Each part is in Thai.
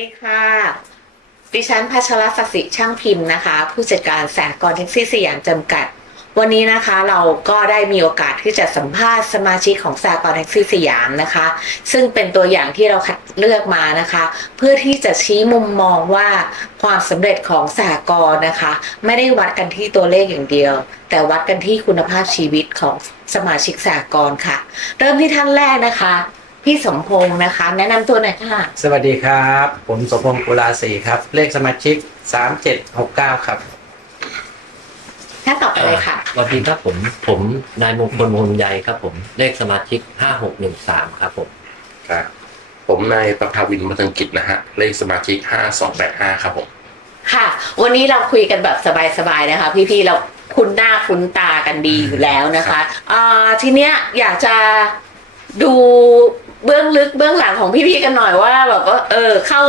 ดีค่ะ ดิฉันพัชรศักดิ์สิช่างพิมพ์นะคะ ผู้จัดการสากลแท็กซี่สยามจำกัด วันนี้นะคะเราก็ได้มีโอกาสที่จะสัมภาษณ์สมาชิกของสากลแท็กซี่สยามนะคะ ซึ่งเป็นตัวอย่างที่เราคัดเลือกมานะคะ เพื่อที่จะชี้มุมมองว่าความสำเร็จของสากลนะคะ ไม่ได้วัดกันที่ตัวเลขอย่างเดียว แต่วัดกันที่คุณภาพชีวิตของสมาชิกสากลค่ะ เริ่มที่ท่านแรกนะคะ พี่สมพงศ์นะคะ แนะนำตัวหน่อยค่ะ สวัสดีครับ ผมสมพงศ์กุลาศรีครับ เลขสมาชิก 3769 ครับถ้านต่อไปเลยค่ะ สวัสดีครับผมผมนายมงคลมงคลใยครับผมเลขสมาชิกห้าหกหนึ่งสามครับผมครับผมนายประภาวินมัทังกิจนะฮะ เลขสมาชิก 5285 ครับผม ค่ะ วันนี้เราคุยกันแบบสบายๆนะคะ พี่ๆเราคุ้นหน้าคุ้นตากันดีอยู่แล้วนะคะอ่าทีเนี้ยอยากจะดู เบื้องลึกเบื้องหลังของพี่ๆกันหน่อยว่าแบบว่าเออเข้า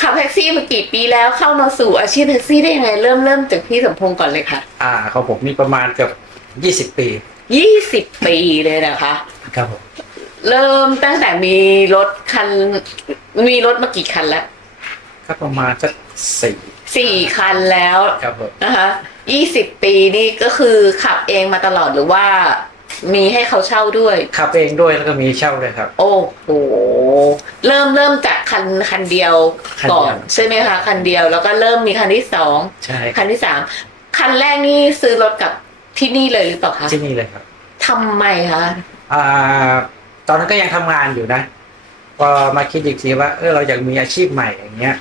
ขับแท็กซี่มากี่ปีแล้วเข้ามาสู่อาชีพแท็กซี่ได้ยังไงเริ่มเริ่มจากพี่สมพงศ์ก่อนเลยค่ะ อ่าของผมมีประมาณเกือบ20ปียี่สิบปีเลยนะคะ ครับผมเริ่มตั้งแต่มีรถคัน มีรถมากี่คันแล้วก็ประมาณสักสี่สี่คันแล้วครับผมนะคะยี่สิบปีนี่ก็คือขับเองมาตลอดหรือว่า มีให้เขาเช่าด้วย ขับเองด้วยแล้วก็มีเช่าด้วยครับ โอ้โห เริ่มเริ่มจากคันคันเดียวคันเดียวก่อนใช่ไหมคะคันเดียวแล้วก็เริ่มมีคันที่สองใช่คันที่สามคันแรกนี่ซื้อรถกับที่นี่เลยหรือเปล่าคะที่นี่เลยครับ ทำไมคะ อ่า ตอนนั้นก็ยังทำงานอยู่นะพอมาคิดอีกทีว่า เออเราอยากมีอาชีพใหม่อย่างเงี้ย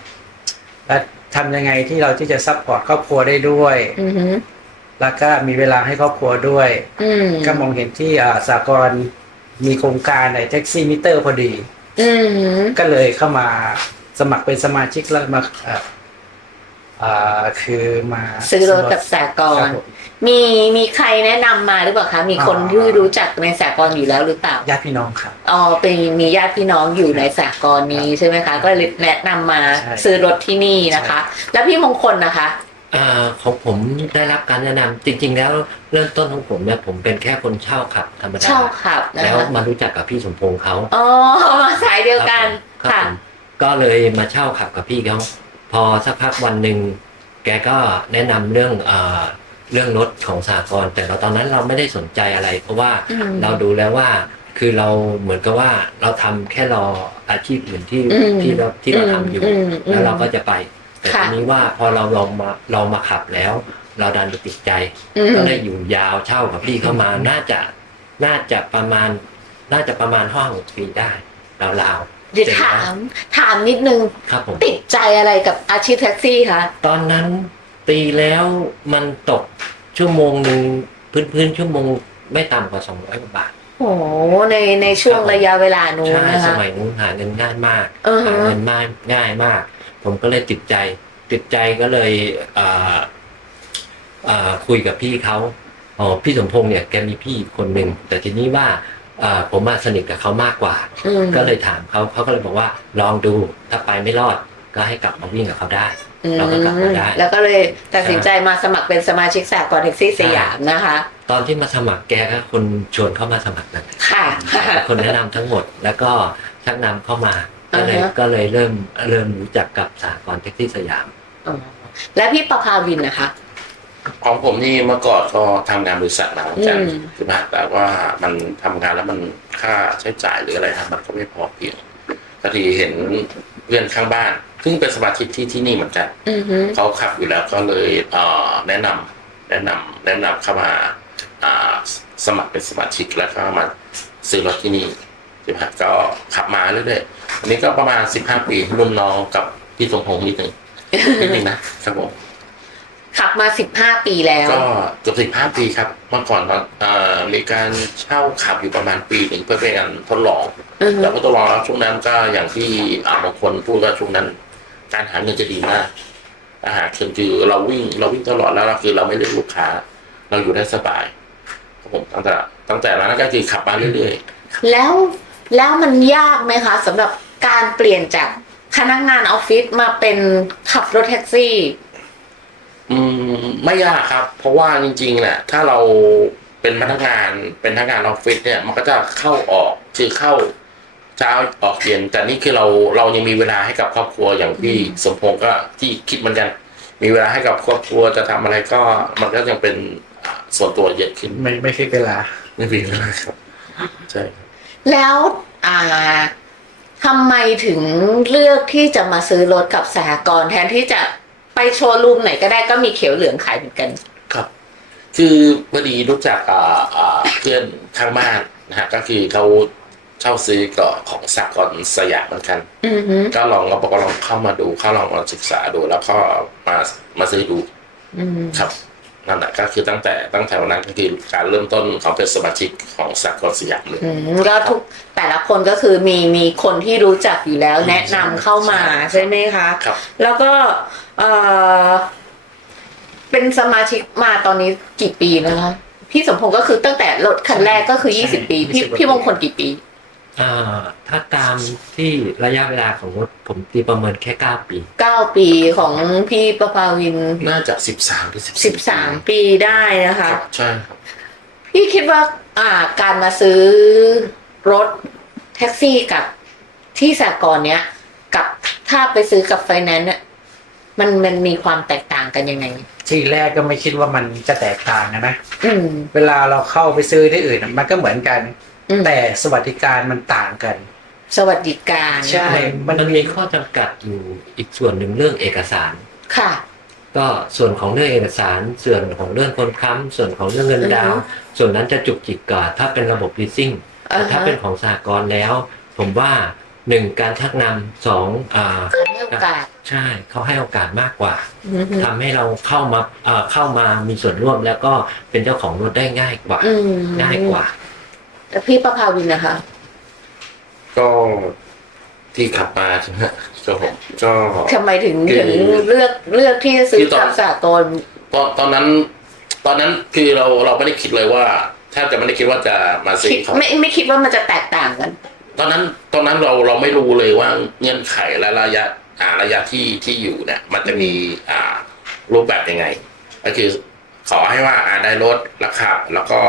แล้วทำยังไงที่เราที่จะซัพพอร์ตครอบครัวได้ด้วย อือหือ แล้วก็มีเวลาให้ครอบครัวด้วย อืมก็มองเห็นที่อ่าสากลมีโครงการในแท็กซี่มิเตอร์พอดี อือหือก็เลยเข้ามาสมัครเป็นสมาชิกแล้วมาเอ่ออ่าคือมาซื้อรถกับสากคล รับผม มีมีใครแนะนำมาหรือเปล่าคะ มีคนอ่า ที่รู้จักในสากลอยู่แล้วหรือเปล่าญาติพี่น้องครับ อ๋อเป็นมีญาติพี่น้องอยู่ในสากลนี้ใช่ไหมคะ ก็เลยแนะนำมาใช่ซื้อรถที่นี่นะคะ แล้วพี่มงคลนะคะ อ่าของผมได้รับการแนะนำจริง ๆ แล้วเริ่มต้นของผมเนี่ยผมเป็นแค่คนเช่าขับธรรมดาเช่าขับนะแล้วคะมารู้จักกับพี่สมพงษ์เขาอ๋อมาสายเดียวกันครับค่ะผมก็เลยมาเช่าขับกับพี่เขาพอสักพักวันหนึ่งแกก็แนะนำเรื่องอ่าเรื่องรถของสากลแต่เราตอนนั้นเราไม่ได้สนใจอะไร เพราะว่าอืมเราดูแล้วว่าคือเราเหมือนกับว่าเราทำแค่รออาชีพอื่นที่อืมที่เราที่เราทำอยู่อืมอืมแล้วเราก็จะไป แต่ค่ะทีนี้ว่าพอเราลองมาลองมาขับแล้ว เราดันไปติดใจอืมก็เลยอยู่ยาวเช่ากับพี่เข้ามาน่าจะน่าจะประมาณ น่าจะประมาณห้าหกปีได้ราวๆเดี๋ยวสร็จถาแล้วมถามนิดนึงครับผมติดใจอะไรกับอาชีพแท็กซี่คะตอนนั้นตีแล้วมันตกชั่วโมงหนึ่งพื้นพื้นๆชั่วโมงไม่ต่ำกว่าสองร้อยกว่าบาทโอ้โหในในช่วงครับผมระยะเวลานู้นใช่นะสคะมัยนู้นหาเงินง่ายมากอือฮะหาเงินมากง่ายมาก ผมก็เลยติดใจ ติดใจก็เลยอ่าอ่าคุยกับพี่เขาอ๋อพี่สมพงษ์เนี่ยแกมีพี่อีกคนหนึ่งแต่ทีนี้ว่าอ่าผมมาสนิทกับเขามากกว่าอืมก็เลยถามเขาเขาก็เลยบอกว่าลองดูถ้าไปไม่รอดก็ให้กลับมาวิ่งกับเขาได้เราก็กลับมาได้ แล้วก็เลยตัดสินใจมาสมัครเป็นสมาชิกสากลแท็กซี่สยามนะคะ ตอนที่มาสมัครแกก็คนชวนเข้ามาสมัครนะค่ะ คนแนะนำทั้งหมดแล้วก็ชักนำเข้ามา ก็เลยอ่าฮะ ก็เลยเริ่มเริ่มรู้จักกับสากลแท็กซี่สยาม อ๋อและพี่ประภาวินนะคะ ของผมนี่เมื่อก่อนก็ทำงานบริษัทนะอาจารอืย์มใช่ไหมแต่ว่ามันทำงานแล้วมันค่าใช้จ่ายหรืออะไรทำมันก็ไม่พอเพียงพอดีเห็นเพื่อนข้างบ้าน ซึ่งเป็นสมาชิกที่ที่นี่เหมือนกัน อือฮึเขาขับอยู่แล้วก็เลยเอ่อแนะนำแนะนำแนะนำเข้ามาอ่าสมัครเป็นสมาชิกแล้วก็มาซื้อรถที่นี่ใช่ไหมก็ขับมาเรื่อยๆ อันนี้ก็ประมาณสิบห้าปีรุ่นน้องกับพี่สมพงษ์นิดหนึ่งนิดหนึ่งนะครับผมขับมาสิบห้าปีแล้ว ก็เกือบสิบห้าปีครับ เมื่อก่อนตอนเอ่อมีการเช่าขับอยู่ประมาณปีหนึ่งเพื่อเป็นการทดลองอือฮึแล้วก็ทดลองแล้วช่วงนั้นก็อย่างที่อ่าบางคนพูดว่าช่วงนั้น การหาเงินจะดีมากอาหารคือคือเราวิ่งเราวิ่งตลอดแล้วเราคือเราไม่เลือกลูกค้า เราอยู่ได้สบายครับผมตั้งแต่ตั้งแต่นั้นก็คือขับมาเรื่อยแล้วแล้วมันยากไหมคะสำหรับ การเปลี่ยนจากพนักงานออฟฟิศมาเป็นขับรถแท็กซี่ๆอืมไม่ยากครับ เพราะว่าจริงๆเนี่ยถ้าเราเป็นพนักงานเป็นพนักงานออฟฟิศเนี่ย มันก็จะเข้าออกคือเข้าเช้าออกเย็นแต่นี่คือเราเรายังมีเวลาให้กับครอบครัวอย่างพี่สมพงษ์ก็ที่คิดเหมือนกัน มีเวลาให้กับครอบครัวจะทำอะไรก็มันก็ยังเป็นอ่าส่วนตัวเยอะขึ้นไม่ไม่ฟิกเวลา ไม่มีเวลาครับ ใช่ครับแล้วอ่า ทำไมถึงเลือกที่จะมาซื้อรถกับสหกรณ์แทนที่จะไปโชว์รูมไหนก็ได้ก็มีเขียวเหลืองขายเหมือนกัน ครับ คือพอดีรู้จักอ่าอ่าเพื่อนข้างบ้านนะฮะก็คือเขาเช่าซื้อเกาะของสากลสยามเหมือนกัน อือฮึก็ลองก็บอกว่าลองเข้ามาดูเข้าลองมาศึกษาดู แล้วก็มามาซื้อดูอืม ครับ นั่นแหละก็คือตั้งแต่ตั้งแต่วันนั้นก็คือการเริ่มต้นของเป็นสมาชิกของสากลสยามเลยอืมก็ทุกแต่ละคนก็คือมีมีคนที่รู้จักอยู่แล้วแนะนำเข้ามาใช่ไหมคะครับแล้วก็เออเป็นสมาชิกมาตอนนี้กี่ปีแล้วคะพี่สมพงศ์ก็คือตั้งแต่รถคันแรกก็คือใช่20ปี พี่20กว่าปีพี่มงคลกี่ปีอ่า ถ้าตามที่ระยะเวลาของรถผมตีประเมินแค่9ปี9ปีของพี่ประภาวินน่าจะสิบสามหรือสิบ13ปีได้นะคคะรับใช่ครับ พี่คิดว่าอ่าการมาซื้อรถแท็กซี่กับที่สากลเนี้ย กับถ้าไปซื้อกับไฟแนนซ์เนี่ยมันมันมีความแตกต่างกันยังไง ทีแรกก็ไม่คิดว่ามันจะแตกต่างนะนะอืม เวลาเราเข้าไปซื้อที่อื่นน่ะมันก็เหมือนกันอืม แต่สวัสดิการมันต่างกัน สวัสดิการใช่ มันมีข้อจำกัดอยู่อีกส่วนหนึ่งเรื่องเอกสาร ค่ะ ก็ส่วนของเรื่องเอกสาร ส่วนของเรื่องคนค้ำส่วนของเรื่องเงินดาวน์ส่วนนั้นจะจุกจิกกว่าถ้าเป็นระบบ leasing อ่าแต่ถ้าฮะเป็นของสหกรณ์แล้ว ผมว่าหนึ่งการชักนำสองอ่าการให้โอกาสใช่เขาให้โอกาสมากกว่าอืมทำให้เราเข้ามาเอ่อเข้ามามีส่วนร่วมแล้วก็เป็นเจ้าของรถได้ง่ายกว่าอืมง่ายกว่า แล้วพี่ประภาวินนะคะ ก็ที่ขับมาใช่ไหมก็ผมก็ ทำไมถึงคือถึงเลือกเลือกที่จะซื้คืออตอน กับสากลตอนตอนนั้น ตอนนั้นคือเราเราไม่ได้คิดเลยว่าแทบจะไม่ได้คิดว่าจะมาซื้คิอดของไม่ไม่คิดว่ามันจะแตกต่างกัน ตอนนั้นตอนนั้นเราเราไม่รู้เลยว่าเงื่อนไขและระยะอ่าระยะที่ที่อยู่เนี่ย มันจะมีอ่ารูปแบบยังไง ก็คือขอให้ว่าอ่าได้ลดราคาแล้วก็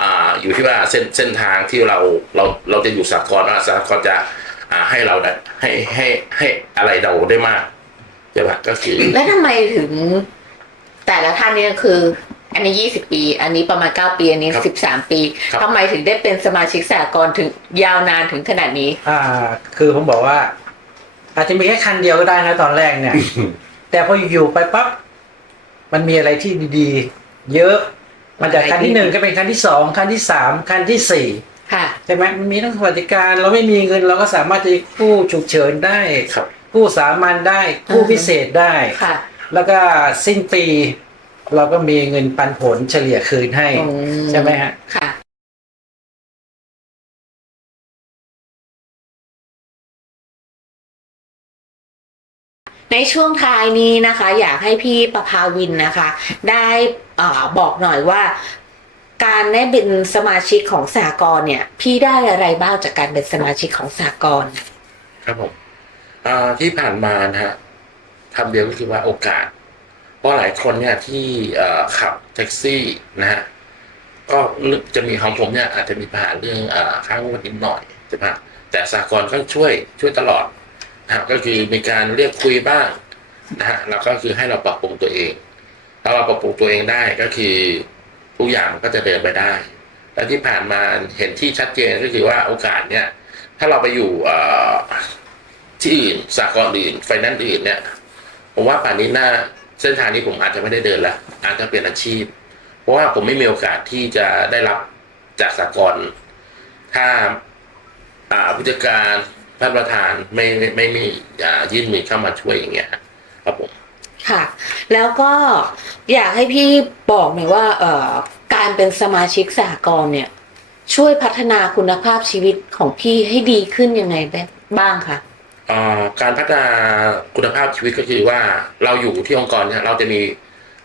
อ่าอยู่ที่ว่าเส้นเส้นทางที่เราเราเราจะอยู่สากลว่าสากลจะอ่าให้เราได้ให้ให้ให้อะไรเราได้มากใช่ปะก็คือ แล้วทำไมถึง แต่ละท่านเนี่ยคือ อันนี้ยี่สิบปี อันนี้ประมาณเก้าปี อันนี้ครับสิบสามปีครับทำไมถึงได้เป็นสมาชิกสากลถึงยาวนานถึงขนาดนี้ อ่า คือผมบอกว่า อาจจะมีแค่คันเดียวก็ได้นะตอนแรกเนี่ย แต่พออยู่ๆไปปั๊บมันมีอะไรที่ดี ๆ เยอะ มันจากคันที่หนึ่งก็เป็นคันที่สองคันที่สามคันที่สี่ค่ะใช่ไหมมันมีทั้งสวัสดิการเราไม่มีเงินเราก็สามารถจะกู้ฉุกเฉินได้ครับกู้สามัญได้กู้อือฮึพิเศษได้ค่ะแล้วก็สิ้นปี เราก็มีเงินปันผลเฉลี่ยคืนให้อืใช่ไหมฮะ ในช่วงท้ายนี้นะคะ อยากให้พี่ประภาวินนะคะ ได้อบอกหน่อยว่าการได้เป็นสมาชิกของสหกรณ์เนี่ย พี่ได้อะไรบ้างจากการเป็นสมาชิกของสหกรณ์ครับผมที่ผ่านมานะฮะคำเดียวก็คือว่าโอกาส เพราะหลายคนเนี่ยที่ขับแท็กซี่นะฮะก็จะมีของผมเนี่ยอาจจะมีปัญหาเรื่องค่างวดนิดหน่อยใช่ไหมแต่สากลก็ช่วยช่วยตลอด นะฮะก็คือมีการเรียกคุยบ้างนะฮะแล้วก็คือให้เราปรับปรุงตัวเองถ้าเราปรับปรุงตัวเองได้ก็คือทุกอย่างก็จะเดินไปได้ และที่ผ่านมาเห็นที่ชัดเจนก็คือว่าโอกาสเนี่ย ถ้าเราไปอยู่อ่อที่อื่นสากลอื่นไฟแนนซ์อื่นเนี่ยผมว่าป่านนี้หน้าเส้นทางนี้ผมอาจจะไม่ได้เดินแล้วอาจจะเปลี่ยนอาชีพ เพราะว่าผมไม่มีโอกาสที่จะได้รับจากสากลถ้าอ่าผู้จัดการ ท่านประธานไม่ไม่ไม่มีอ่ายื่นมือเข้ามาช่วยอย่างเงี้ยครับผมค่ะ แล้วก็อยากให้พี่บอกหน่อยว่า เอ่อการเป็นสมาชิกสหกรณ์เนี่ย ช่วยพัฒนาคุณภาพชีวิตของพี่ให้ดีขึ้นยังไงบ้างคะเอ่อการพัฒนาคุณภาพชีวิตก็คือว่าเราอยู่ที่องค์กรเนี่ยเราจะมี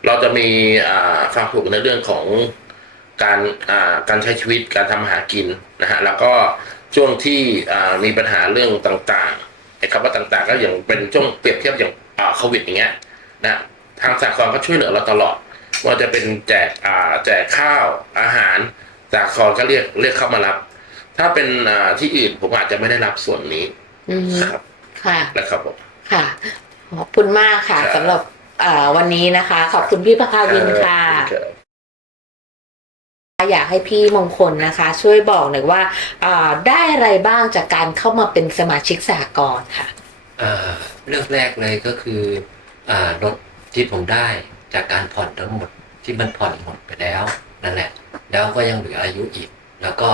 เราจะมีอ่าความสุขในเรื่องของการอ่าการใช้ชีวิตการทำอาหากินนะฮะแล้วก็ ช่วงที่อ่ามีปัญหาเรื่องต่างๆไอ้คำว่าต่างๆ ก็อย่างเป็นช่วงเปรียบเทียบอย่างอ่าโควิดอย่างเงี้ยนะทางสากลก็ช่วยเหลือเราตลอด ว่าจะเป็นแจกอ่าแจกข้าวอาหารสากลก็เรียกเรียกเข้ามารับพถ้าเป็นอ่าที่อื่นผมอาจจะไม่ได้รับส่วนนี้อืมครับค่ะนะครับผมค่ะขอบคุณมากค่ะครับสำหรับอ่าวันนี้นะคะ ขอบคุณพี่ประภาวินค่ะครับ อยากให้พี่มงคลนะคะ ช่วยบอกหน่อยว่าอ่าได้อะไรบ้างจากการเข้ามาเป็นสมาชิกสากลค่ะอ่าเรื่องแรกเลยก็คืออ่ารถที่ผมได้จากการผ่อนทั้งหมดที่มันผ่อนหมดไปแล้วนั่นแหละ แล้วก็ยังเหลืออายุอีก แล้วก็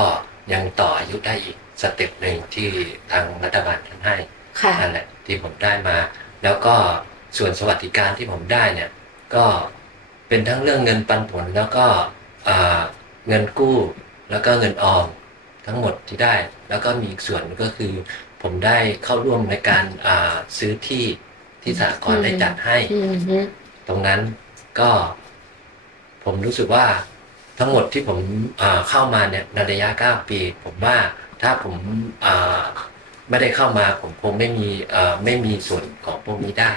ยังต่ออายุได้อีกสเต็ปหนึ่งที่ทางรัฐบาลท่านให้ค่ะนั่นแหละที่ผมได้มา แล้วก็ส่วนสวัสดิการที่ผมได้เนี่ย ก็เป็นทั้งเรื่องเงินปันผลแล้วก็อ่า เงินกู้แล้วก็เงินออมทั้งหมดที่ได้ แล้วก็มีอีกส่วนก็คือ ผมได้เข้าร่วมในการาซื้อที่ที่สหกรณ์ได้จัดให้ ตรงนั้นก็ ผมรู้สึกว่าทั้งหมดที่ผมเข้ามาเนี่ยในระยะ 9 ปี ผมว่าถ้าผมไม่ได้เข้ามาผมคงไม่มีไม่มีส่วนของพวกนี้ได้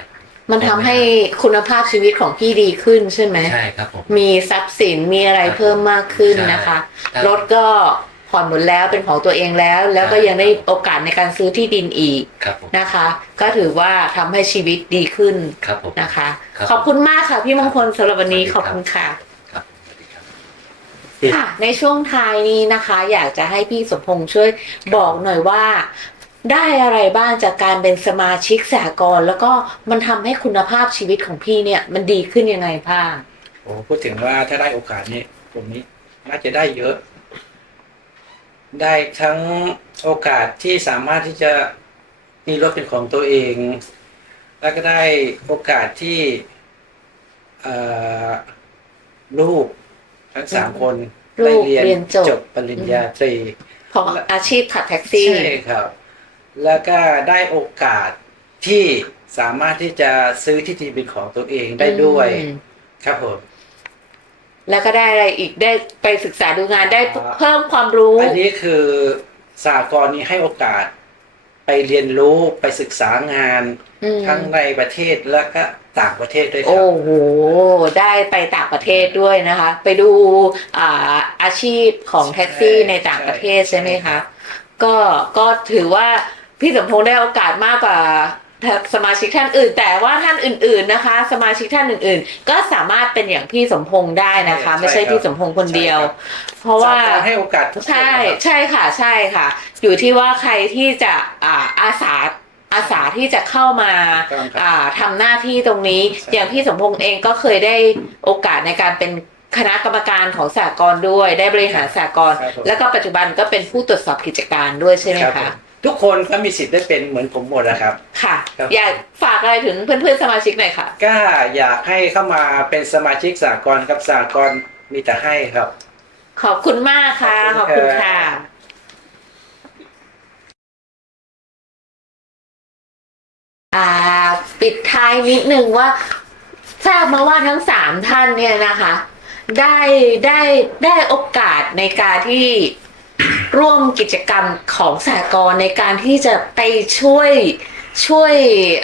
มันทำให้คุณภาพชีวิตของพี่ดีขึ้นใช่ไหม ใช่ครับผม มีทรัพย์สินมีอะไรเพิ่มมากขึ้นใช่นะคะถ้ารถก็ผ่อนหมดแล้วเป็นของตัวเองแล้ว แล้วก็ใช่ยังได้โอกาสในการซื้อที่ดินอีกครับผมนะคะ ก็ถือว่าทำให้ชีวิตดีขึ้นครับผม นะคะ ครับขอบคุณมากค่ะ พี่มงคลสำหรับวันนี้สขวัอบสดีครับ คุณค่ะ ครับสวัสดีครับ ค่ะในช่วงท้ายนี้นะคะ อยากจะให้พี่สมพงษ์ช่วยบอกหน่อยว่า ได้อะไรบ้างจากการเป็นสมาชิกสหกรณ์แล้วก็มันทำให้คุณภาพชีวิตของพี่เนี่ย มันดีขึ้นยังไงบ้างโอ้พูดถึงว่าถ้าได้โอกาสนี้ตรงนี้น่าจะได้เยอะ ได้ทั้งโอกาสที่สามารถที่จะมีรถเป็นของตัวเอง แล้วก็ได้โอกาสที่เอ่อลูกทั้งสามคนลูได้กเรียนเรียนจบปริญญาตรี ของอาชีพขับแท็กซี่ ใช่ครับ แล้วก็ได้โอกาสที่สามารถที่จะซื้อที่ดินเป็นของตัวเองได้ด้วย อืมครับผม แล้วก็ได้อะไรอีกได้ไปศึกษาดูงานได้อ่า เพิ่มความรู้ อันนี้คือสากลนี้ให้โอกาส ไปเรียนรู้ไปศึกษางาน อืมทั้งในประเทศและก็ต่างประเทศด้วยครัโอ้บ โหได้ไปต่างประเทศด้วยนะคะ ไปดูอ่าอาชีพของแท็กซี่ใช่ในต่างประเทศใช่ใช่ไหมคะก็ก็ถือว่า พี่สมพงษ์ได้โอกาสมากกว่าสมาชิกท่านอื่น แต่ว่าท่านอื่น ๆนะคะ สมาชิกท่านอื่น ๆ ก็สามารถเป็นอย่างพี่สมพงษ์ได้นะคะ ไม่ใช่พี่สมพงษ์คนเดียว เพราะว่าสกลให้โอกาสทุกคนใช่นะครับใช่ค่ะใช่ค่ะ อยู่ที่ว่าใครที่จะอ่าอาสาอาสาที่จะเข้ามาถูกต้องครับอ่าทำหน้าที่ตรงนี้ใช่อย่างพี่สมพงษ์เองก็เคยได้โอกาสในการเป็นคณะกรรมการของสากลด้วย ได้บริหารสากลครับผมแล้วก็ปัจจุบันก็เป็นผู้ตรวจสอบกิจการด้วยใช่ไหมรับผคะ ทุกคนก็มีสิทธิ์ได้เป็นเหมือนผมหมดนะครับ ค่ะ ครับ อยากฝากอะไรถึงเพื่อนๆสมาชิกหน่อยค่ะ ก็อยากให้เข้ามาเป็นสมาชิกสากลครับสากลมีแต่ให้ครับ ขอบคุณมากค่ะ ขขออบบคุคุณณค่ะ ค่ะอ่าปิดท้ายนิดนึงว่าทราบมาว่าทั้งสามท่านเนี่ยนะคะ ได้ได้ได้โอกาสในการที่ ร่วมกิจกรรมของสากลในการที่จะไปช่วยช่วย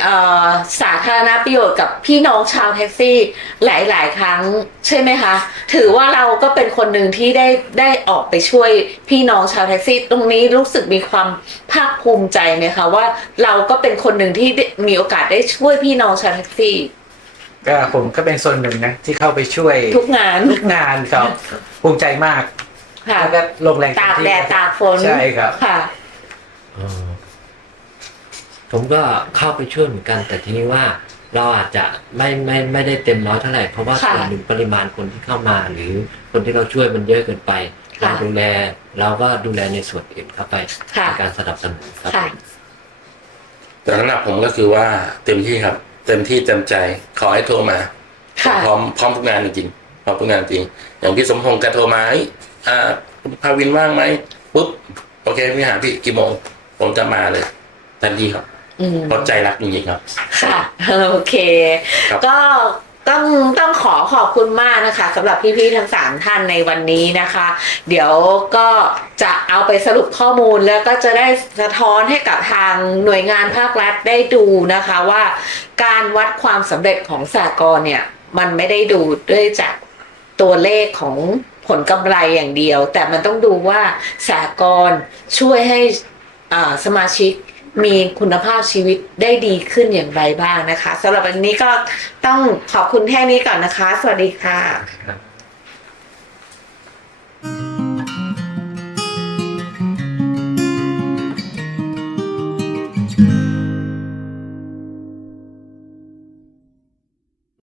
เอ่อสาธารณประโยชน์กับพี่น้องชาวแท็กซี่หลาย ๆ ครั้งใช่ไหมคะ ถือว่าเราก็เป็นคนหนึ่งที่ได้ได้ออกไปช่วยพี่น้องชาวแท็กซี่ ตรงนี้รู้สึกมีความภาคภูมิใจไหมคะว่าเราก็เป็นคนหนึ่งที่ได้มีโอกาสได้ช่วยพี่น้องชาวแท็กซี่ ก็ผมก็เป็นส่วนหนึ่งนะที่เข้าไปช่วยทุกงานทุกงานครับภูมิใจมาก ค่ะ แล้วก็ลงแรงตากเต็มที่แดดตากฝนใช่ครับค่ะ เอ่อผมก็เข้าไปช่วยเหมือนกัน แต่ทีนี้ว่าเราอาจจะไม่ไม่ไม่ได้เต็มร้อยเท่าไหร่เพราะว่าค่ะส่วนหนึ่งปริมาณคนที่เข้ามา หรือคนที่เราช่วยมันเยอะเกินไปค่ะเราดูแล เราก็ดูแลในส่วนอื่นเข้าไปค่ะ ในการสนับสนุนครับค่ะ แต่สำหรับผมก็คือว่าเต็มที่ครับ เต็มที่เต็มใจขอให้โทรมาค่ะ พร้อมพร้อมทุกงานจริงๆพร้อมทุกงานจริงอย่างพี่สมพงษ์แกโทรมาเฮ้ย อ่าคุณภาวินว่างไหมปุ๊บโอเคพี่หาพี่กี่โมงผมจะมาเลยทันทีครับอืมเพราะใจรักจริงๆครับ ค่ะ โอเค ครับ ก็ต้องต้องขอขอบคุณมากนะคะสำหรับพี่ๆทั้งสามท่านในวันนี้นะคะ เดี๋ยวก็จะเอาไปสรุปข้อมูลแล้วก็จะได้สะท้อนให้กับทางหน่วยงานภาครัฐได้ดูนะคะว่าการวัดความสำเร็จของสากลเนี่ย มันไม่ได้ดูด้วยจากตัวเลขของ ผลกำไรอย่างเดียว แต่มันต้องดูว่าสากลช่วยให้สมาชิกมีคุณภาพชีวิตได้ดีขึ้นอย่างไรบ้างนะคะสำหรับวันนี้ก็ต้องขอบคุณแค่นี้ก่อนนะคะ สวัสดีค่ะ